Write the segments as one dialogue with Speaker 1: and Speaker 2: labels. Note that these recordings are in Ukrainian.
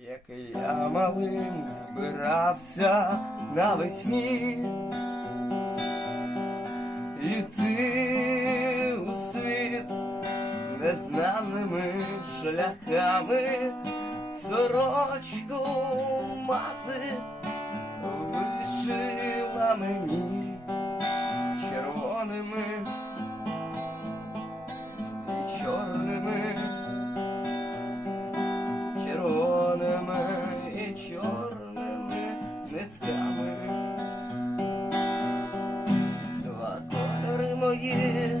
Speaker 1: Як я малим збирався навесні, іти у світ незнаними шляхами, сорочку мати вишила мені червоними чорними нитками. Два кольори мої,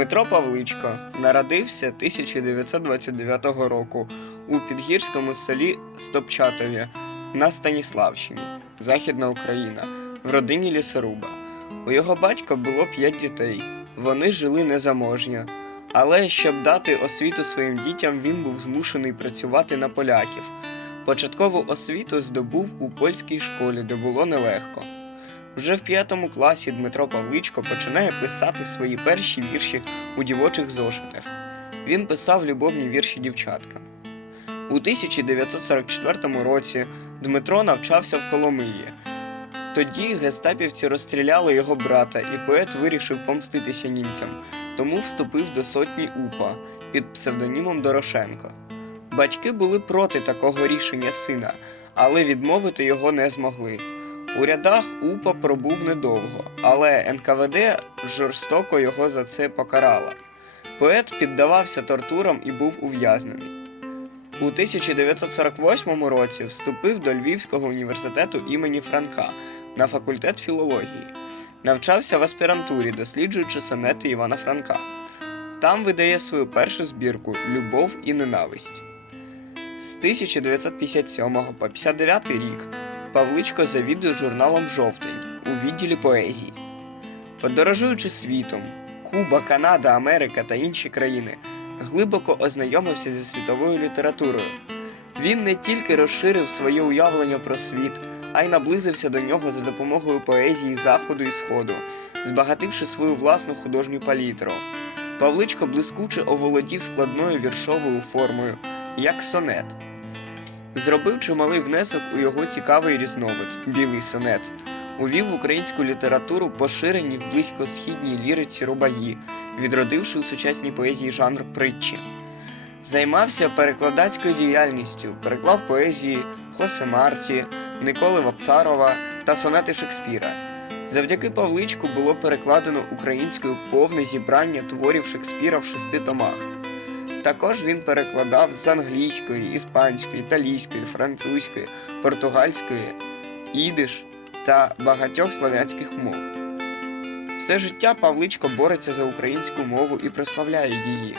Speaker 1: Дмитро Павличко народився 1929 року у підгірському селі Стопчатові на Станіславщині, Західна Україна, в родині лісоруба. У його батька було п'ять дітей. Вони жили незаможньо. Але щоб дати освіту своїм дітям, він був змушений працювати на поляків. Початкову освіту здобув у польській школі, де було нелегко. Вже в п'ятому класі Дмитро Павличко починає писати свої перші вірші у дівочих зошитах. Він писав любовні вірші дівчаткам. У 1944 році Дмитро навчався в Коломиї. Тоді гестапівці розстріляли його брата, і поет вирішив помститися німцям, тому вступив до сотні УПА під псевдонімом Дорошенко. Батьки були проти такого рішення сина, але відмовити його не змогли. У рядах УПА пробув недовго, але НКВД жорстоко його за це покарала. Поет піддавався тортурам і був ув'язнений. У 1948 році вступив до Львівського університету імені Франка на факультет філології. Навчався в аспірантурі, досліджуючи сонети Івана Франка. Там видає свою першу збірку Любов і ненависть. З 1957 по 59 рік Павличко завідує журналом Жовтень у відділі поезії. Подорожуючи світом, Куба, Канада, Америка та інші країни, глибоко ознайомився зі світовою літературою. Він не тільки розширив своє уявлення про світ, а й наблизився до нього за допомогою поезії Заходу і Сходу, збагативши свою власну художню палітру. Павличко блискуче оволодів складною віршовою формою, як сонет. Зробив чималий внесок у його цікавий різновид білий сонет, увів в українську літературу поширені в близькосхідній ліриці рубаї, відродивши у сучасній поезії жанр притчі. Займався перекладацькою діяльністю, переклав поезії Хосе Марті, Николи Вапцарова та сонети Шекспіра. Завдяки Павличку було перекладено українською повне зібрання творів Шекспіра в шести томах. Також він перекладав з англійської, іспанської, італійської, французької, португальської, ідиш та багатьох славянських мов. Все життя Павличко бореться за українську мову і прославляє її.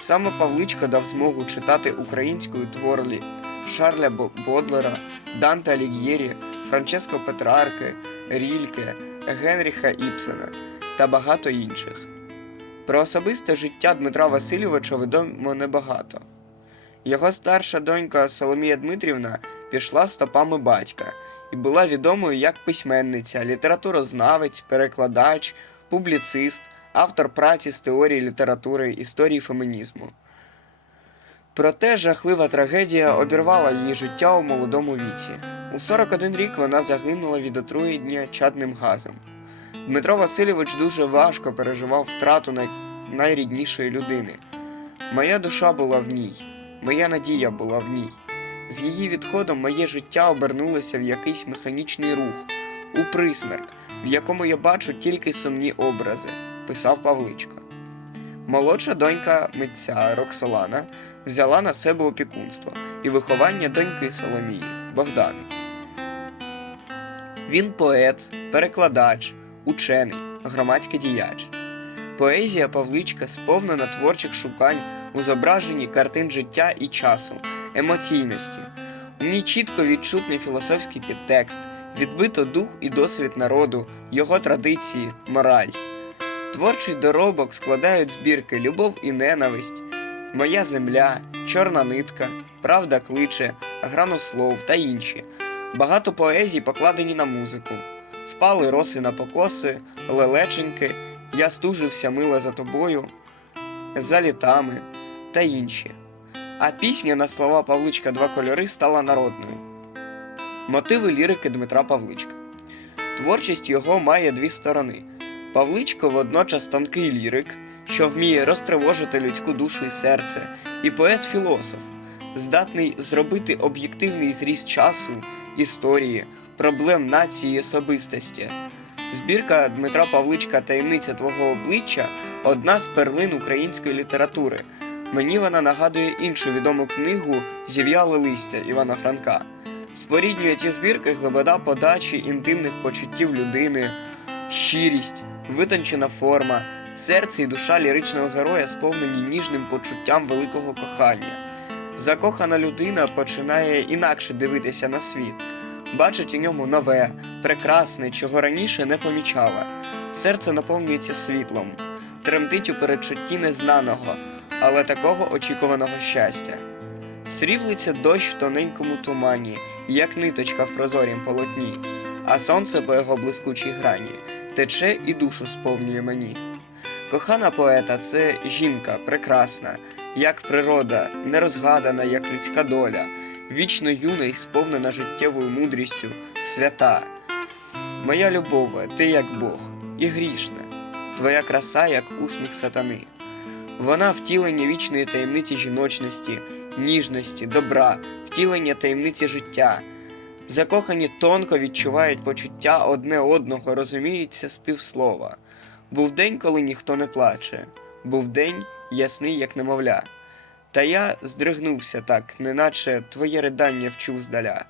Speaker 1: Саме Павличко дав змогу читати українською творлі Шарля Бодлера, Данте Аліг'єрі, Франческо Петрарки, Рільке, Генріха Іпсена та багато інших. Про особисте життя Дмитра Васильовича відомо небагато. Його старша донька Соломія Дмитрівна пішла стопами батька і була відомою як письменниця, літературознавець, перекладач, публіцист, автор праці з теорії літератури, історії фемінізму. Проте жахлива трагедія обірвала її життя у молодому віці. У 41 рік вона загинула від отруєння чадним газом. Дмитро Васильович дуже важко переживав втрату най... найріднішої людини. Моя душа була в ній, моя надія була в ній. З її відходом моє життя обернулося в якийсь механічний рух, у присмерк, в якому я бачу тільки сумні образи, писав Павличко. Молодша донька митця Роксолана взяла на себе опікунство і виховання доньки Соломії Богдани. Він поет, перекладач, учений, громадський діяч. Поезія Павличка сповнена творчих шукань у зображенні картин життя і часу, емоційності. У ній чітко відчутний філософський підтекст, відбито дух і досвід народу, його традиції, мораль. Творчий доробок складають збірки Любов і ненависть, Моя земля, Чорна нитка, Правда кличе, Гранослов та інші. Багато поезій покладені на музику. Впали роси на покоси, лелеченьки, Я стужився мила за тобою, за літами та інші. А пісня на слова Павличка Два кольори стала народною. Мотиви лірики Дмитра Павличка. Творчість його має дві сторони. Павличко водночас тонкий лірик, що вміє розтривожити людську душу і серце, і поет-філософ, здатний зробити об'єктивний зріз часу, історії, проблем нації і особистості. Збірка Дмитра Павличка Таємниця твого обличчя одна з перлин української літератури. Мені вона нагадує іншу відому книгу Зів'яле листя Івана Франка. Споріднює ці збірки глибода подачі інтимних почуттів людини, щирість, витончена форма, серце і душа ліричного героя сповнені ніжним почуттям великого кохання. Закохана людина починає інакше дивитися на світ, бачить у ньому нове, прекрасне, чого раніше не помічала. Серце наповнюється світлом, тремтить у передчутті незнаного, але такого очікуваного щастя. Сріблиться дощ в тоненькому тумані, як ниточка в прозорім полотні, а сонце по його блискучій грані тече і душу сповнює мені. Кохана поета це жінка прекрасна, як природа, нерозгадана, як людська доля, вічно юна і сповнена життєвою мудрістю, свята. Моя любове, ти як Бог, і грішна, твоя краса, як усміх сатани. Вона втілення вічної таємниці жіночності, ніжності, добра, втілення таємниці життя. Закохані тонко відчувають почуття одне одного, розуміються співслова. Був день, коли ніхто не плаче, був день ясний, як немовля. Та я здригнувся так, неначе твоє ридання вчув здаля.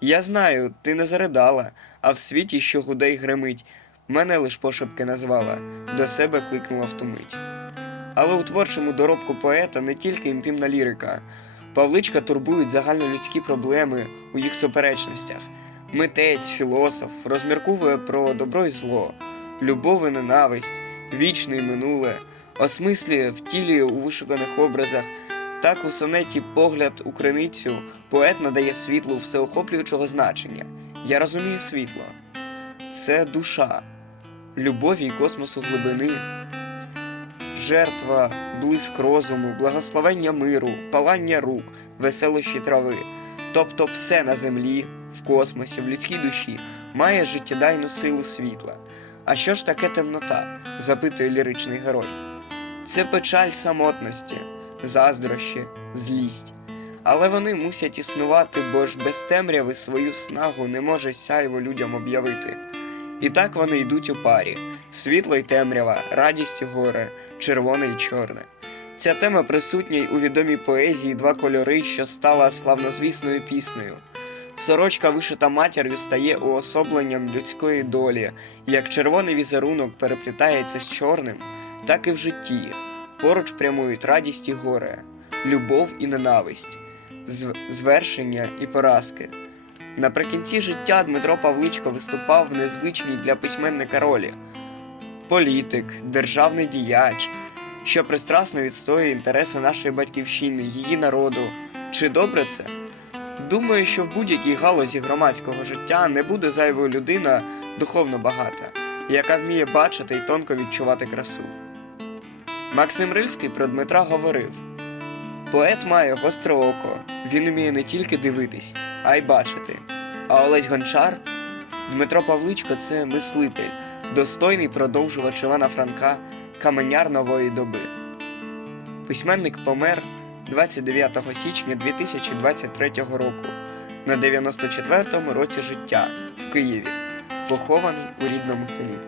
Speaker 1: Я знаю, ти не заридала, а в світі, що гуде й гримить, мене лиш пошепки назвала, до себе кликнула втомить. Але у творчому доробку поета не тільки інтимна лірика. Павличка турбують загальнолюдські проблеми у їх суперечностях. Митець, філософ розмірковує про добро і зло, любов і ненависть, вічне і минуле, осмислює, втілює у вишуканих образах. Так у сонеті погляд у криницю поет надає світлу всеохоплюючого значення. Я розумію світло. Це душа, любові й космосу глибини, жертва, блиск розуму, благословення миру, палання рук, веселощі трави. Тобто все на землі, в космосі, в людській душі має життєдайну силу світла. А що ж таке темнота? запитує ліричний герой. Це печаль самотності, заздрощі, злість. Але вони мусять існувати, бо ж без темряви свою снагу не може сяйво людям об'явити. І так вони йдуть у парі: світло й темрява, радість і горе, червоне й чорне. Ця тема присутня й у відомій поезії Два кольори, що стала славнозвісною піснею. Сорочка, вишита матір'ю, стає уособленням людської долі, як червоний візерунок переплітається з чорним, так і в житті. Поруч прямують радість і горе, любов і ненависть, зв- звершення і поразки. Наприкінці життя Дмитро Павличко виступав в незвичній для письменника ролі політик, державний діяч, що пристрасно відстоює інтереси нашої батьківщини, її народу. Чи добре це? Думаю, що в будь-якій галузі громадського життя не буде зайвою людина духовно багата, яка вміє бачити і тонко відчувати красу. Максим Рильський про Дмитра говорив: поет має гостре око, він вміє не тільки дивитись, а й бачити. А Олесь Гончар, Дмитро Павличко це мислитель, достойний продовжувач Івана Франка, каменяр нової доби. Письменник помер 29 січня 2023 року на 94-му році життя в Києві, похований у рідному селі.